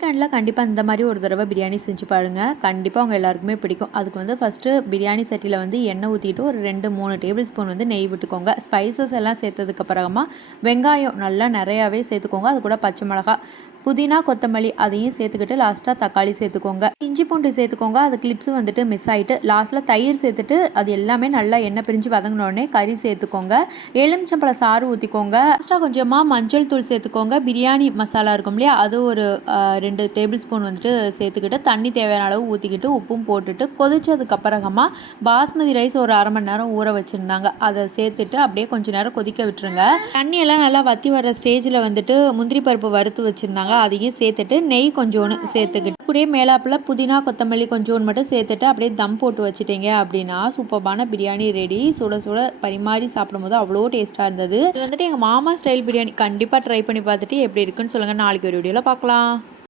வீக்கெண்டில் கண்டிப்பாக இந்த மாதிரி ஒரு தடவை பிரியாணி செஞ்சு பாருங்கள். கண்டிப்பாக அவங்க எல்லாருக்குமே பிடிக்கும். அதுக்கு வந்து ஃபஸ்ட்டு பிரியாணி சட்டியில் வந்து எண்ணெய் ஊற்றிட்டு ஒரு 2-3 டேபிள் ஸ்பூன் வந்து நெய் விட்டுக்கோங்க. ஸ்பைசஸ் எல்லாம் சேர்த்ததுக்கு அப்புறமா வெங்காயம் நல்லா நிறையாவே சேர்த்துக்கோங்க. அது கூட பச்சை மிளகா, புதினா, கொத்தமல்லி அதையும் சேர்த்துக்கிட்டு லாஸ்ட்டாக தக்காளி சேர்த்துக்கோங்க. இஞ்சி பூண்டு சேர்த்துக்கோங்க. அது கிளிப்ஸ் வந்துட்டு மிஸ் ஆகிட்டு லாஸ்ட்டில் தயிர் சேர்த்துட்டு அது எல்லாமே நல்லா எண்ணெய் பிரிஞ்சு வதங்கினோடனே கறி சேர்த்துக்கோங்க. எலுமிச்சம்பழ சாறு ஊற்றிக்கோங்க. லாஸ்ட்டாக கொஞ்சமாக மஞ்சள் தூள் சேர்த்துக்கோங்க. பிரியாணி மசாலா இருக்கும் இல்லையா, அது ஒரு 2 டேபிள் ஸ்பூன் வந்துட்டு சேர்த்துக்கிட்டு தண்ணி தேவையான அளவு ஊற்றிக்கிட்டு உப்பும் போட்டுட்டு கொதிச்சதுக்கப்புறமா பாஸ்மதி ரைஸ் ஒரு 1/2 மணி நேரம் ஊற வச்சுருந்தாங்க, அதை சேர்த்துட்டு அப்படியே கொஞ்சம் நேரம் கொதிக்க விட்டுருங்க. தண்ணியெல்லாம் நல்லா வற்றி வர ஸ்டேஜில் வந்துட்டு முந்திரி பருப்பு வறுத்து வச்சுருந்தாங்க, அதையும் சேர்த்துட்டு நெய் கொஞ்சோன்னு சேர்த்துக்கிட்டு கூடயே மேலாப்பில் புதினா, கொத்தமல்லி கொஞ்சோன்னு மட்டும் சேர்த்துட்டு அப்படியே தம் போட்டு வச்சுட்டீங்க அப்படின்னா சூப்பர்பான பிரியாணி ரெடி. சுட சுட பரிமாறி சாப்பிடும்போது அவ்வளோ டேஸ்ட்டாக இருந்தது. இது வந்துட்டு எங்கள் மாமா ஸ்டைல் பிரியாணி. கண்டிப்பாக ட்ரை பண்ணி பார்த்துட்டு எப்படி இருக்குன்னு சொல்லுங்கள். நாளைக்கு ஒரு வீடியோவில் பார்க்கலாம்.